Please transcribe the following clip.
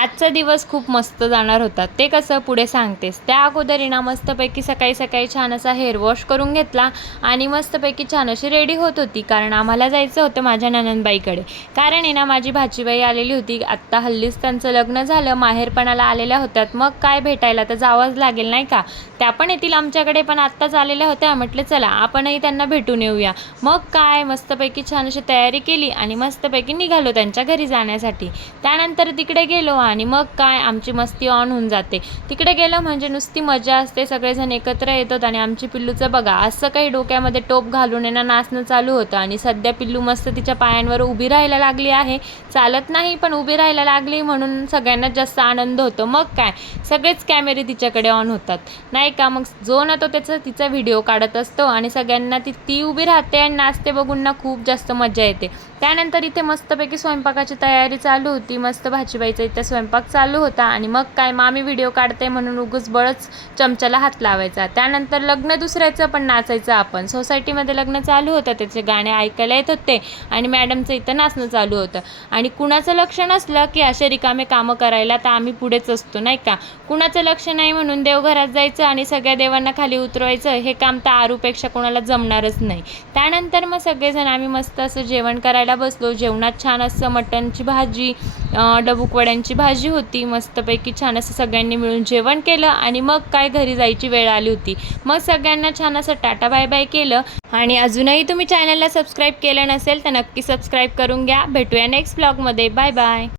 आजचा दिवस खूप मस्त जाणार होता, ते कसं पुढे सांगतेस. त्या अगोदर ना मस्तपैकी सकाळी सकाळी छान असा हेअर वॉश करून घेतला आणि मस्तपैकी छान अशी रेडी होत होती, कारण आम्हाला जायचं होतं माझ्या नणंदबाईकडे. कारण ना माझी भाचीबाई आलेली होती. आत्ता हल्लीच त्यांचं लग्न झालं, माहेरपणाला आलेल्या होत्यात. मग काय भेटायला तर जावंच लागेल नाही का. त्या पण येतील आमच्याकडे, पण आत्ताच आलेल्या होत्या. म्हटलं चला आपणही त्यांना भेटून येऊया. मग काय मस्तपैकी छान अशी तयारी केली आणि मस्तपैकी निघालो त्यांच्या घरी जाण्यासाठी. त्यानंतर तिकडे गेलो आणि मग काय आमची मस्ती ऑन होऊन जाते. तिकडे गेलं म्हणजे नुसती मजा असते, सगळेजण एकत्र येतात. आणि आमची पिल्लूचं बघा असं काही डोक्यामध्ये टोप घालून नाचणं चालू होतं. आणि सध्या पिल्लू मस्त तिच्या पायांवर उभी राहायला लागली आहे. चालत नाही पण उभी राहायला लागली, म्हणून सगळ्यांना जास्त आनंद होतो. मग काय सगळेच कॅमेरे तिच्याकडे ऑन होतात नाही का. मग जो ना तो तिचा व्हिडिओ काढत असतो आणि सगळ्यांना ती उभी राहते आणि नाचते बघून ना खूप जास्त मजा येते. त्यानंतर इथे मस्तपैकी स्वयंपाकाची तयारी चालू होती. मस्त भाचीबाईचा इथे स्वयंपाक चालू होता. आणि मग काय मामी व्हिडिओ काढते म्हणून उगच बळच चमच्याला हात लावायचा. त्यानंतर लग्न दुसऱ्याचं पण नाचायचं आपण. सोसायटीमध्ये लग्न चालू होतं, त्याचे गाणे ऐकायला येत होते आणि मॅडमचं इथं नाचणं चालू होतं. आणि कुणाचं लक्ष नसलं की असे रिकामे कामं करायला तर आम्ही पुढेच असतो नाही का. कुणाचं लक्ष नाही म्हणून देवघरात जायचं आणि सगळ्या देवांना खाली उतरवायचं, हे काम तर आरूपेक्षा कोणाला जमणारच नाही. त्यानंतर मग सगळेजण आम्ही मस्त असं जेवण करायला बसलो. जेवणात छान असं मटणची भाजी, डबूक वड्यांची भाजी होती. मस्तपैकी छान असं सगळ्यांनी मिळून जेवण केलं आणि मग काय घरी जायची वेळ आली होती. मग सगळ्यांना छान असं टाटा बाय बाय केलं. आणि अजूनही तुम्ही चॅनलला सबस्क्राईब केलं नसेल तर नक्की सबस्क्राईब करून घ्या. भेटूया नेक्स्ट ब्लॉगमध्ये. Bye bye.